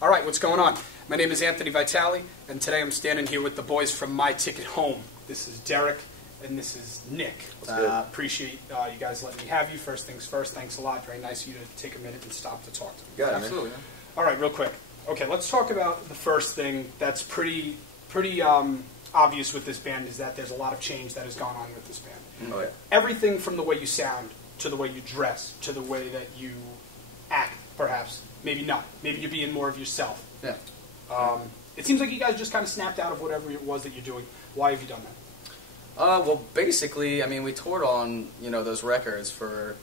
All right, what's going on? My name is Anthony Vitale, and today I'm standing here with the boys from My Ticket Home. This is Derek, and this is Nick. Appreciate you guys letting me have you. First things first, thanks a lot. Very nice of you to take a minute and stop to talk to me. Got it, Absolutely. man. All right, real quick. Okay, let's talk about the first thing that's pretty obvious with this band is that there's a lot of change that has gone on with this band. Oh, yeah. Everything from the way you sound to the way you dress to the way that you act, perhaps. Maybe not. Maybe you're being more of yourself. Yeah. It seems like you guys just kind of snapped out of whatever it was that you're doing. Why have you done that? Well, basically, I mean, we toured on, those records for,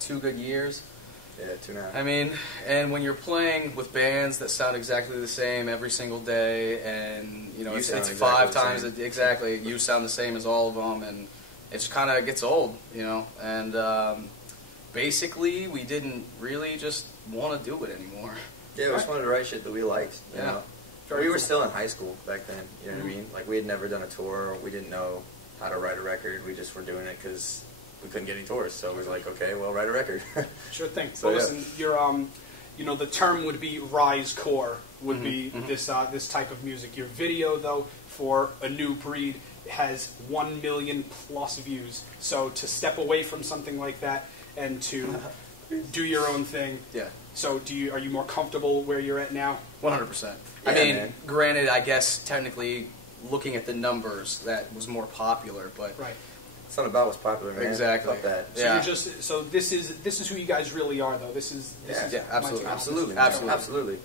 2 good years? Yeah, 2.5. I mean, and when you're playing with bands that sound exactly the same every single day, and, it's exactly 5 the times, same. Exactly, you sound the same as all of them, and it just kind of gets old, and basically, we didn't really just want to do it anymore. Yeah, we just wanted to write shit that we liked. You Yeah. know? Very We were cool. still in high school back then, you know what I mean? Like, we had never done a tour. We didn't know how to write a record. We just were doing it because we couldn't get any tours. So we were like, okay, well, write a record. Sure thing. So, Well, yeah. listen, you're, the term would be rise core, would be this type of music. Your video, though, for A New Breed has 1 million plus views. So to step away from something like that and to do your own thing. Yeah. So are you more comfortable where you're at now? 100%. I Yeah, mean, man. granted, I guess technically, looking at the numbers, that was more popular, but Right. It's not about what's popular, man. Exactly. Fuck that. So Yeah. this is who you guys really are, though. This is Yeah, My absolutely, Ticket Home. Absolutely, Absolutely. absolutely.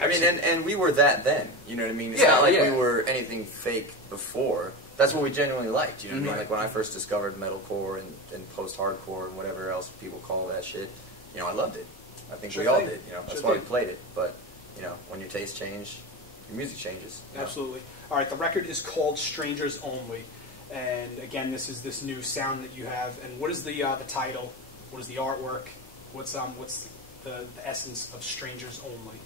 I mean, Excellent. and we were that then. You know what I mean? It's Yeah, not like yeah. we were anything fake before. That's what we genuinely liked. You know what I mean? Right. Like when I first discovered metalcore and post-hardcore and whatever else people call that shit, I loved it. I think Sure we all thing. did. That's Sure why thing. we played it. But when your tastes change, your music changes. Absolutely. All right, the record is called Strangers Only. And again, this is this new sound that you have. And what is the title? What is the artwork? What's the essence of Strangers Only?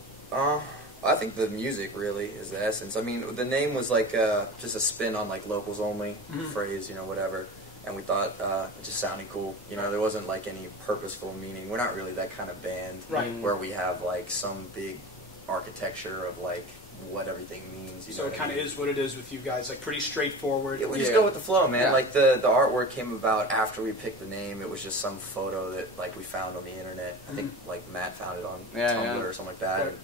I think the music really is the essence. I mean, the name was like just a spin on like locals only phrase, whatever. And we thought it just sounded cool. There wasn't like any purposeful meaning. We're not really that kind of band Right. where we have like some big architecture of like what everything means. So it kind of is what it is with you guys, like pretty straightforward. Yeah, we just Yeah. go with the flow, man. Yeah. Like the artwork came about after we picked the name. It was just some photo that like we found on the internet. I think like Matt found it on Yeah, Tumblr yeah. or something like that. Right. And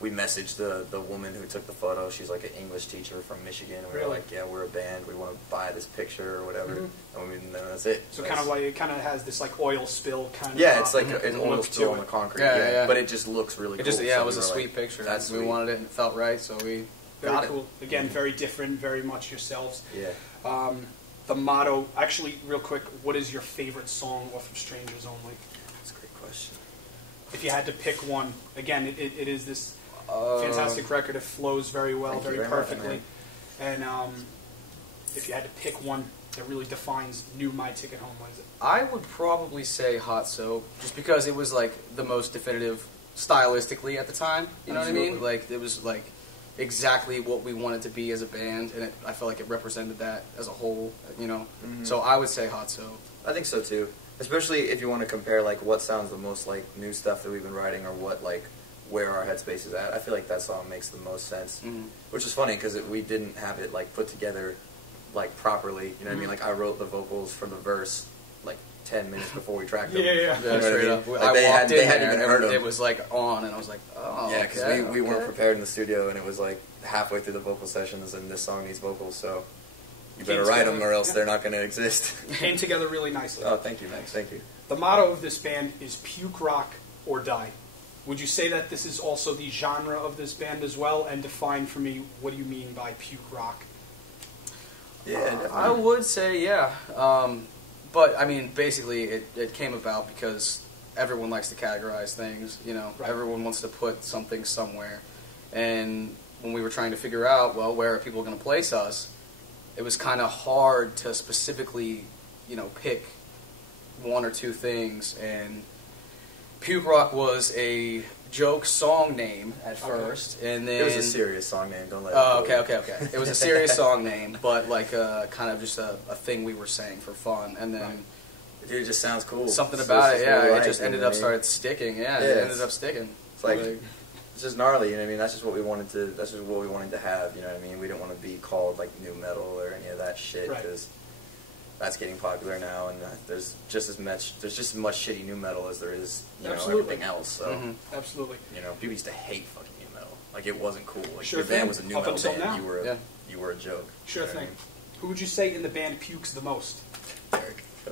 we messaged the woman who took the photo. She's like an English teacher from Michigan. And we were Really? like, yeah, we're a band. We want to buy this picture or whatever. And then that's it. So kind of like it kind of has this like oil spill kind of. Yeah, it's like an oil look to spill on it. the concrete. Yeah, yeah. But it just looks really it cool. just, it So was we a were sweet like, picture. That's We sweet. wanted it and it felt right, so we Very got cool. Again, very different, very much yourselves. Yeah. The motto, actually, real quick, what is your favorite song off of Strangers Only? That's a great question. If you had to pick one, again, it is this fantastic record. It flows very well, Thank you very very much, perfectly. And if you had to pick one that really defines new My Ticket Home, what is it? I would probably say Hot Soap, just because it was like the most definitive stylistically at the time. You know what I mean? Absolutely. Like it was like exactly what we wanted to be as a band, and I felt like it represented that as a whole. So I would say Hot Soap. I think so too. Especially if you want to compare like what sounds the most like new stuff that we've been writing or what like where our headspace is at. I feel like that song makes the most sense. Which is funny because we didn't have it like put together like properly. You know what I mean? Like I wrote the vocals for the verse like 10 minutes before we tracked them. Yeah. Yeah, You know what I straight mean? up. Like, I they walked hadn't in there even and heard 'em. it was like on, and I was like, oh, Yeah, because okay, we weren't okay. prepared in the studio, and it was like halfway through the vocal sessions, and this song needs vocals, so you better Came write together, them, or else yeah. they're not going to exist. Came together really nicely. Oh, thank you, Max. Thank you. The motto of this band is puke rock or die. Would you say that this is also the genre of this band as well? And define for me, what do you mean by puke rock? Yeah, definitely. I would say yeah. But, I mean, basically it came about because everyone likes to categorize things, Right. Everyone wants to put something somewhere. And when we were trying to figure out, well, where are people going to place us, it was kind of hard to specifically, pick one or two things. And Puke Rock was a joke song name at first, and then It was a serious song name. Don't let it Oh, fool okay. It was a serious song name, but like kind of just a thing we were saying for fun, and then you. Dude, it just sounds cool. something So about this it, is what we yeah, it like, just you know ended what up I mean? started sticking, yeah, Yeah, it it's- ended up sticking. It's like just gnarly. You know what I mean? That's just what we wanted to. That's just what we wanted to have. You know what I mean? We didn't want to be called like new metal or any of that shit because that's getting popular now, and there's just as much shitty new metal as there is everything else. So absolutely, people used to hate fucking new metal. Like it wasn't cool. Like sure your band was a new metal band. Now. You were a joke. Sure thing. Who would you say in the band pukes the most?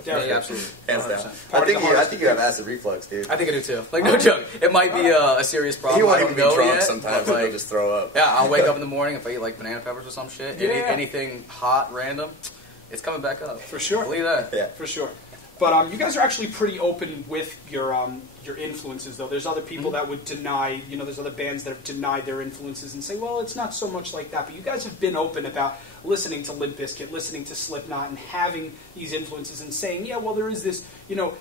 Derek. Yeah, absolutely. Hands down. I think you have acid reflux, dude. I think I do too. Like, no joke. It might be a serious problem. He won't even be drunk yet, sometimes. Like, he'll just throw up. Yeah, I'll wake up in the morning if I eat like banana peppers or some shit. Anything hot, random, it's coming back up. For sure. Believe that. Yeah. For sure. But you guys are actually pretty open with your influences, though. There's other people that would deny, there's other bands that have denied their influences and say, well, it's not so much like that. But you guys have been open about listening to Limp Bizkit, listening to Slipknot, and having these influences and saying, yeah, well, there is this,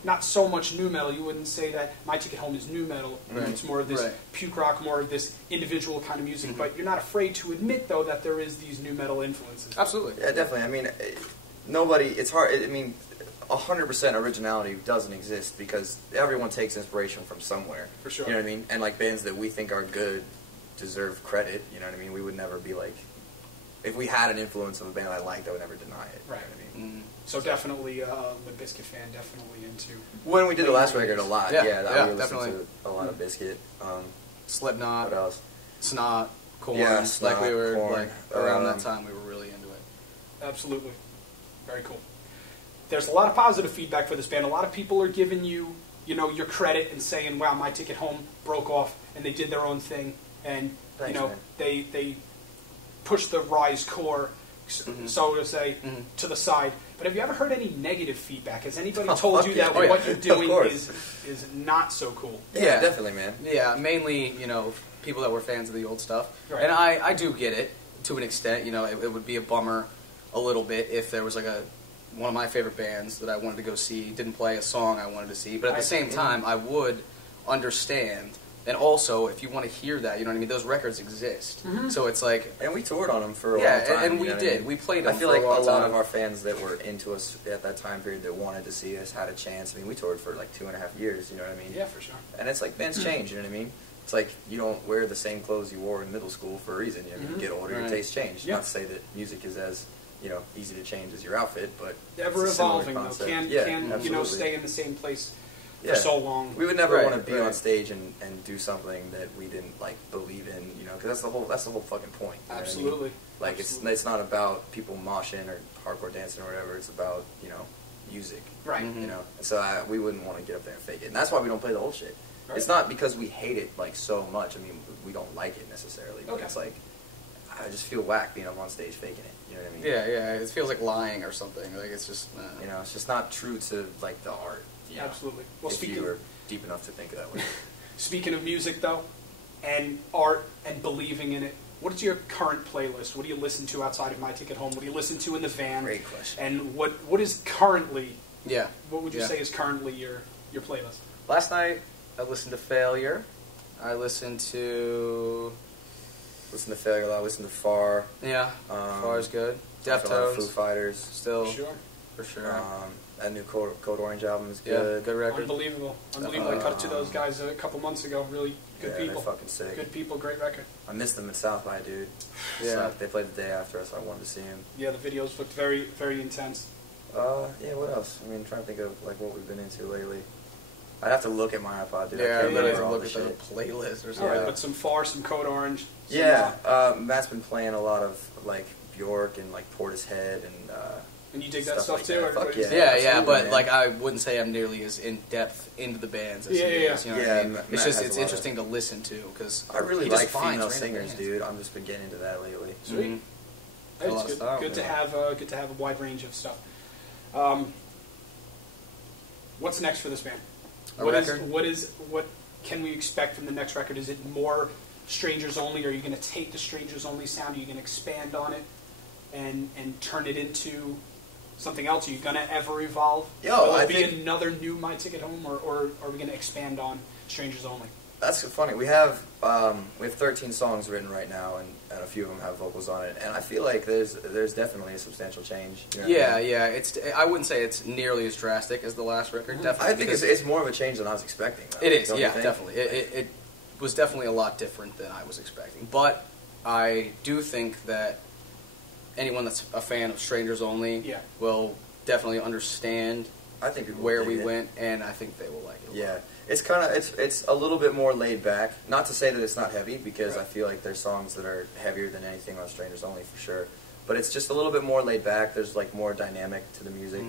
not so much nu metal. You wouldn't say that My Ticket Home is nu metal. Right. It's more of this puke rock, more of this individual kind of music. But you're not afraid to admit, though, that there is these nu metal influences. Absolutely. Yeah, definitely. I mean, it's hard. 100% originality doesn't exist because everyone takes inspiration from somewhere. For sure. You know what I mean? And like bands that we think are good deserve credit. You know what I mean? We would never be like, if we had an influence of a band I liked, I would never deny it. Right. You know what I mean? So definitely a Limp Bizkit fan, definitely into... When we did the last record a lot, I would definitely. listen to a lot of Bizkit. Slipknot. What else? Snot. Korn. Yeah, Snot, like we were Korn. like around that time we were really into it. Absolutely. Very cool. There's a lot of positive feedback for this band. A lot of people are giving you, your credit and saying, wow, My Ticket Home broke off and they did their own thing. And, Thanks, they pushed the Rise core, so to say, to the side. But have you ever heard any negative feedback? Has anybody told you that what you're doing is not so cool? Yeah, definitely, man. Yeah, mainly, people that were fans of the old stuff. Right. And I do get it to an extent. It would be a bummer a little bit if there was like one of my favorite bands that I wanted to go see didn't play a song I wanted to see. But at the same time, I would understand. And also, if you want to hear that, those records exist. So it's like... And we toured on them for a long time. And we did. We played them I feel for like a long time. lot of our fans that were into us at that time period that wanted to see us had a chance. I mean, we toured for like 2.5 years, you know what I mean? Yeah, for sure. And it's like, bands change, you know what I mean? It's like, you don't wear the same clothes you wore in middle school for a reason. You get older, your tastes change. Yeah. Not to say that music is as... easy to change as your outfit, but ever evolving though. Can't stay in the same place for so long. We would never want to be on stage and do something that we didn't like believe in, because that's the whole fucking point. Absolutely. I mean? Like it's not about people moshing or hardcore dancing or whatever. It's about music, right? And so we wouldn't want to get up there and fake it, and that's why we don't play the old shit. Right. It's not because we hate it like so much. I mean, we don't like it necessarily, but it's like I just feel whack being up on stage faking it. You know what I mean? Yeah. It feels like lying or something. Like it's just it's just not true to like the art. Absolutely. Well, if you were deep enough to think of that way. Speaking of music, though, and art and believing in it, what is your current playlist? What do you listen to outside of My Ticket Home? What do you listen to in the van? Great question. And what is currently? Yeah. What would you say is currently your playlist? Last night I listened to Failure. I listened to Failure a lot. Listen to Far. Yeah. Far is good. Deftones. Foo Fighters. Still. For sure. That new Code Orange album is Yeah, good. good record. Unbelievable. I cut it to those guys a couple months ago. Really good people. They're fucking sick. Good people, great record. I missed them at South by, dude. Yeah. They played the day after us. I wanted to see them. Yeah, the videos looked very, very intense. Yeah, what else? I mean, I'm trying to think of like what we've been into lately. I'd have to look at my iPod, dude. Yeah, I can't remember all look the at shit. the playlist or something. All right, but some Far, some Code Orange. Matt's been playing a lot of like Bjork and like Portishead and you dig that stuff like too? That. Fuck yeah. Yeah, but man. like I wouldn't say I'm nearly as in depth into the bands as he is. You know what I mean? It's interesting to listen to because I really like female singers, dude. I'm just been getting into that lately. Sweet. It's good to have a wide range of stuff. What's next for this band? What can we expect from the next record? Is it more Strangers Only? Are you going to take the Strangers Only sound? Are you going to expand on it and turn it into something else? Are you going to ever evolve? Will it be another new My Ticket Home, or are we going to expand on Strangers Only? That's funny. We have 13 songs written right now, and a few of them have vocals on it. And I feel like there's definitely a substantial change. You know what I mean? I wouldn't say it's nearly as drastic as the last record. Definitely, I think it's more of a change than I was expecting. Though. It is, definitely. was definitely a lot different than I was expecting. But I do think that anyone that's a fan of Strangers Only will definitely understand I think people where will we dig it. went, and I think they will like it. Yeah, it's kind of it's a little bit more laid back. Not to say that it's not heavy, because Right. I feel like there's songs that are heavier than anything on Strangers Only for sure. But it's just a little bit more laid back. There's like more dynamic to the music.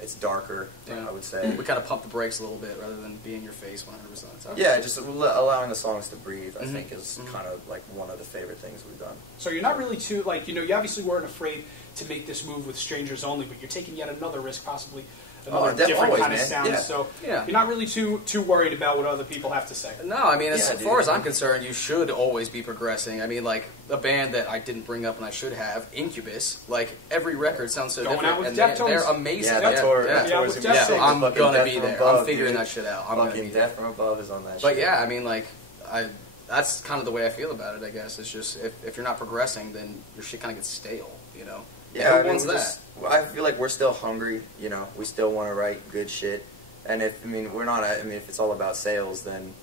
It's darker, Yeah. I would say. We kind of pump the brakes a little bit rather than be in your face 100% of the time. Yeah, just allowing the songs to breathe, I think, is kind of like one of the favorite things we've done. So you're not really too, like, you obviously weren't afraid to make this move with Strangers Only, but you're taking yet another risk, possibly another different always, kind of man. sound. Yeah. So Yeah. you're not really too worried about what other people have to say. No, I mean, as Yeah, far dude. as I'm concerned, you should always be progressing. I mean, like, a band that I didn't bring up and I should have, Incubus, like, every record sounds so Going different. out with and they're Deftones. amazing. Yeah, that tour, yeah. that tour is with gonna be Deftones. sick. Yeah, I'm Fucking gonna Death be from there. Above, I'm figuring dude. that shit out. I'm gonna Fucking be there. Death from Above is on that But shit. yeah, I mean, like, that's kind of the way I feel about it, I guess. It's just, if you're not progressing, then your shit kind of gets stale, you know? Yeah, I mean, Everyone's we're that. just- I feel like we're still hungry, you know. We still want to write good shit. And we're not, if it's all about sales, then,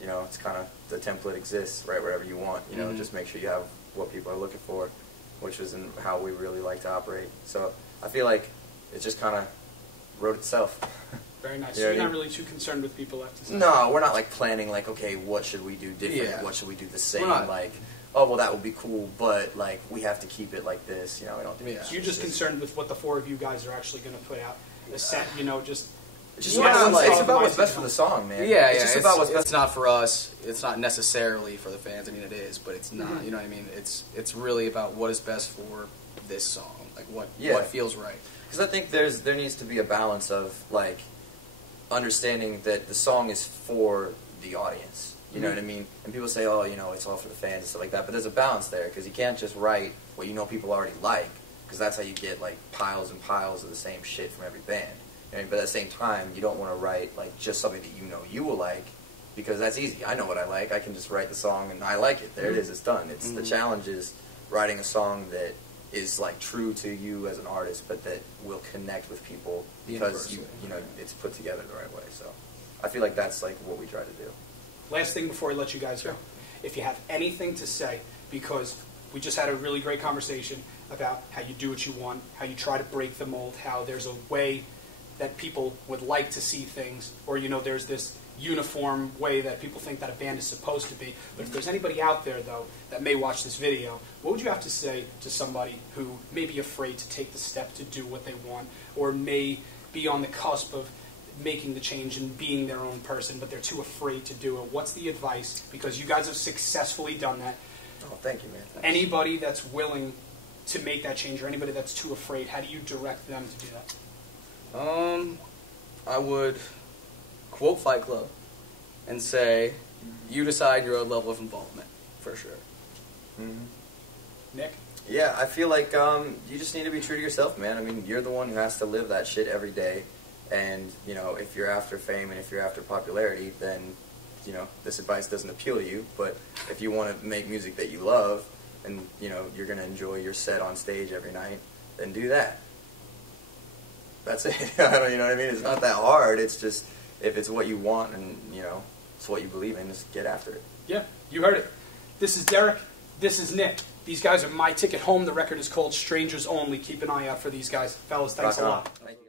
you know, it's kind of, the template exists, right, wherever you want, you know, just make sure you have what people are looking for, which is how we really like to operate. So I feel like it just kind of wrote itself. Very nice. Yeah, So you're I not mean- really too concerned with people have to say. No, we're not like planning like, okay, what should we do different? Yeah. What should we do the same? We're not- Like, oh, well, that would be cool, but like we have to keep it like this. You know, we don't do Yeah. that. So you're just concerned with what the four of you guys are actually going to put out. The set, just It's just Yeah, about, it's it's about what's optimizing best it. for the song, man. Yeah, it's just about what's best. It's not for us. It's not necessarily for the fans. I mean, it is, but it's not. Mm-hmm. You know what I mean? It's really about what is best for this song, like what Yeah. feels right. Because I think there needs to be a balance of like understanding that the song is for the audience. You know what I mean? And people say, oh, you know, it's all for the fans and stuff like that. But there's a balance there, because you can't just write what you know people already like, because that's how you get like piles and piles of the same shit from every band. You know, but at the same time, you don't want to write like just something that you know you will like, because that's easy. I know what I like. I can just write the song and I like it. There it is. It's done. It's the challenge is writing a song that is like true to you as an artist, but that will connect with people because you know it's put together the right way. So I feel like that's like what we try to do. last thing before I let you guys go. If you have anything to say, because we just had a really great conversation about how you do what you want, how you try to break the mold, how there's a way that people would like to see things, or there's this uniform way that people think that a band is supposed to be. But if there's anybody out there, though, that may watch this video, what would you have to say to somebody who may be afraid to take the step to do what they want, or may be on the cusp of making the change and being their own person, but they're too afraid to do it? What's the advice? Because you guys have successfully done that. Oh, thank you, man. Thanks. Anybody that's willing to make that change, or anybody that's too afraid, how do you direct them to do that? I would quote Fight Club and say, you decide your own level of involvement, for sure. Nick? Yeah, I feel like you just need to be true to yourself, man. I mean, you're the one who has to live that shit every day. And, if you're after fame and if you're after popularity, then, this advice doesn't appeal to you. But if you want to make music that you love and, you're going to enjoy your set on stage every night, then do that. That's it. You know what I mean? It's not that hard. It's just, if it's what you want and, it's what you believe in, just get after it. Yeah, you heard it. This is Derek. This is Nick. These guys are My Ticket Home. The record is called Strangers Only. Keep an eye out for these guys. Fellas, thanks Rock a on. lot. Thank you.